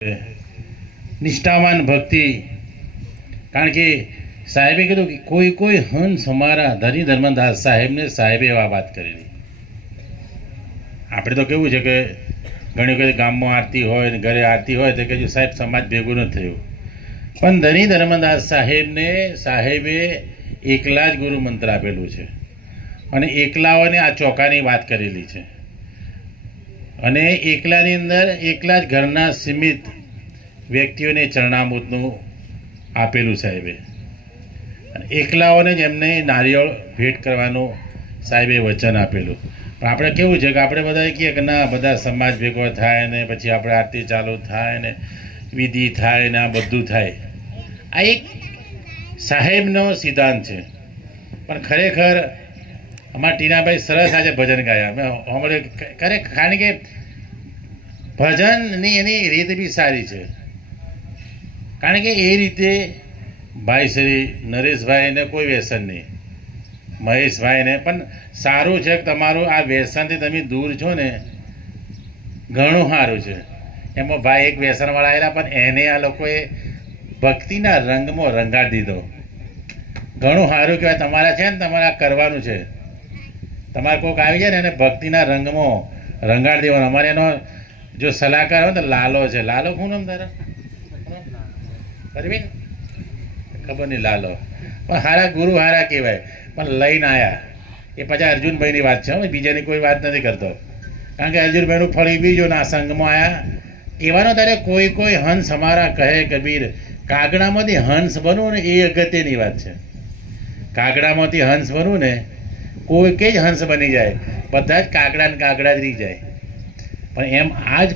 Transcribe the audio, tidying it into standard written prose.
નિષ્ઠાવાન ભક્તિ. કારણ કે સાહેબે કીધું કે કોઈ કોઈ હંસ અમારા ધની ધર્મદાસ સાહેબને સાહેબે એવા વાત કરેલી. આપણે તો કેવું છે કે ઘણી વખત ગામમાં આરતી હોય ને ઘરે આરતી હોય તો કે સાહેબ સમાજ ભેગું નથી થયું, પણ ધની ધર્મદાસ સાહેબને સાહેબે એકલા જ ગુરુ મંત્ર આપેલું છે અને એકલાઓને આ ચોકાની વાત કરેલી છે. અને એકલાની અંદર એકલા જ ઘરના સીમિત વ્યક્તિઓને ચરણામૃતનું આપેલું સાહેબે. અને એકલાઓને જ એમને નારિયેળ ભેટ કરવાનું સાહેબે વચન આપેલું. પણ આપણે કેવું છે કે આપણે બધા કહીએ કે ના બધા સમાજ ભેગો થાય ને પછી આપણે આરતી ચાલુ થાય ને વિધિ થાય ને આ બધું થાય. આ એક સાહેબનો સિદ્ધાંત છે. પણ ખરેખર અમારા ટીનાભાઈ સરસ આજે ભજન ગાયા. મેં હમણાં ખરેખર કારણ કે ભજનની એની રીત બી સારી છે. કારણ કે એ રીતે ભાઈ શ્રી નરેશભાઈને કોઈ વ્યસન નહીં, મહેશભાઈને પણ સારું છે કે તમારું આ વ્યસનથી તમે દૂર છો ને ઘણું સારું છે. એમાં ભાઈ એક વ્યસનવાળા આવેલા પણ એને આ લોકોએ ભક્તિના રંગમાં રંગાડી દીધો. ઘણું સારું કહેવાય. તમારા છે ને તમારે આ કરવાનું છે. તમારે કોઈક આવી જાય ને એને ભક્તિના રંગમાં રંગાડી દેવાનો. અમારે એનો જો સલાહકાર હોય તો લાલો છે. લાલો શું નામ તારા? બરાબર ખબર નહીં. લાલો પણ હારા ગુરુ હારા કહેવાય. પણ લઈને આવ્યા એ પછી અર્જુનભાઈની વાત છે, બીજાની કોઈ વાત નથી કરતો. કારણ કે અર્જુનભાઈનું ફળી બીજો ના સંઘમાં આવ્યા કહેવાનો. તારે કોઈ કોઈ હંસ અમારા કહે કબીર, કાગડામાંથી હંસ બનવું ને એ અગત્યની વાત છે. કાગડામાંથી હંસ બનવું ને કોઈ કે જ હંસ બની જાય, બધા જ કાગડા ને કાગડા જ રહી જાય. પણ એમ આ જ